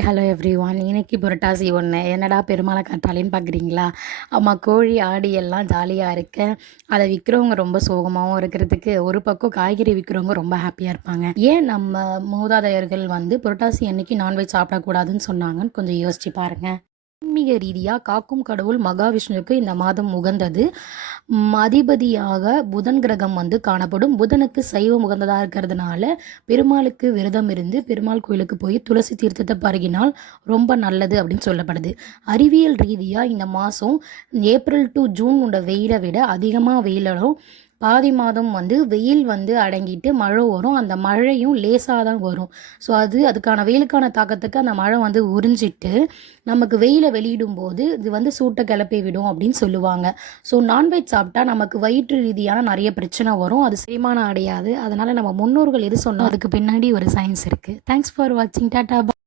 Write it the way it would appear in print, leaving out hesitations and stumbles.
Hi hello every one. இன்னைக்கு புரட்டாசி ஒன்று. என்னடா பெருமாளை காட்டாலேன்னு பார்க்குறீங்களா? ஆமாம், கோழி ஆடி எல்லாம் ஜாலியாக இருக்க. அதை விற்கிறவங்க ரொம்ப சோகமாகவும் இருக்கிறதுக்கு ஒரு பக்கம் காய்கறி விற்கிறவங்க ரொம்ப ஹாப்பியாக இருப்பாங்க. ஏன் நம்ம மூதாதையர்கள் புரட்டாசி அன்னைக்கு நான்வெஜ் சாப்பிடக்கூடாதுன்னு சொன்னாங்கன்னு கொஞ்சம் யோசிச்சு பாருங்கள். ஆன்மீக ரீதியாக காக்கும் கடவுள் மகாவிஷ்ணுவுக்கு இந்த மாதம் உகந்தது. அதிபதியாக புதன் கிரகம் காணப்படும். புதனுக்கு சைவம் உகந்ததாக இருக்கிறதுனால பெருமாளுக்கு விரதம் இருந்து பெருமாள் கோயிலுக்கு போய் துளசி தீர்த்தத்தை பருகினால் ரொம்ப நல்லது அப்படின்னு சொல்லப்படுது. அறிவியல் ரீதியாக இந்த மாதம் ஏப்ரல் டு ஜூன் உள்ள வெயிலை விட அதிகமாக வெயிலும், பாதி மாதம் வெயில் அடங்கிட்டு மழை வரும். அந்த மழையும் லேசாக தான் வரும். ஸோ அதுக்கான வெயிலுக்கான தாக்கத்துக்கு அந்த மழை உறிஞ்சிட்டு நமக்கு வெயிலை வெளியிடும் போது இது சூட்டை கிளப்பி விடும் அப்படின்னு சொல்லுவாங்க. ஸோ நான்வெஜ் சாப்பிட்டா நமக்கு வயிற்று ரீதியான நிறைய பிரச்சனை வரும். அது செரிமானம் அடையாது. அதனால் நம்ம முன்னோர்கள் எது சொன்னோம் அதுக்கு பின்னாடி ஒரு சயின்ஸ் இருக்குது. தேங்க்ஸ் ஃபார் வாட்சிங். டாட்டா.